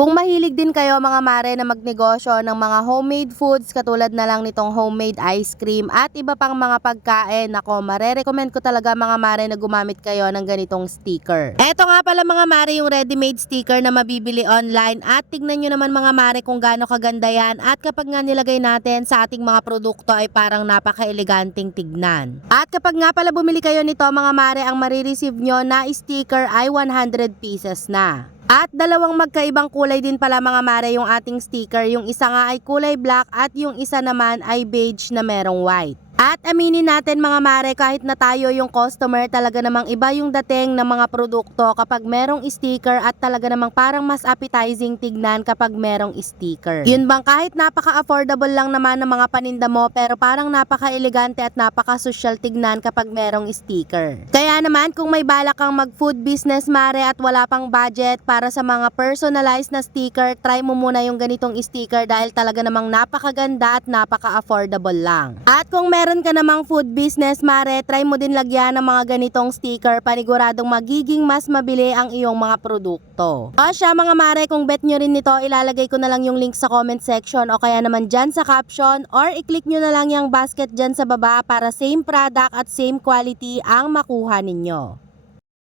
Kung mahilig din kayo mga mare na magnegosyo ng mga homemade foods katulad na lang nitong homemade ice cream at iba pang mga pagkain, nako marerecommend ko talaga mga mare na gumamit kayo ng ganitong sticker. Eto nga pala mga mare yung ready-made sticker na mabibili online at tignan nyo naman mga mare kung gaano kaganda yan at kapag nga nilagay natin sa ating mga produkto ay parang napaka-eleganting tignan. At kapag nga pala bumili kayo nito mga mare, ang marireceive nyo na sticker ay 100 pieces na. At dalawang magkaibang kulay din pala mga mare yung ating sticker. Yung isa nga ay kulay black at yung isa naman ay beige na merong white. At aminin natin mga mare, kahit na tayo yung customer, talaga namang iba yung dating ng mga produkto kapag merong sticker at talaga namang parang mas appetizing tignan kapag merong sticker. Yun bang kahit napaka-affordable lang naman ng mga paninda mo pero parang napaka-elegante at napaka-social tignan kapag merong sticker. Kaya naman kung may balak kang mag-food business mare at wala pang budget para sa mga personalized na sticker, try mo muna yung ganitong sticker dahil talaga namang napakaganda at napaka-affordable lang. At kung meron ka namang food business mare, try mo din lagyan ng mga ganitong sticker, paniguradong magiging mas mabili ang iyong mga produkto. O siya mga mare, kung bet nyo rin nito, ilalagay ko na lang yung link sa comment section o kaya naman dyan sa caption or i-click nyo na lang yung basket dyan sa baba para same product at same quality ang makuha ninyo.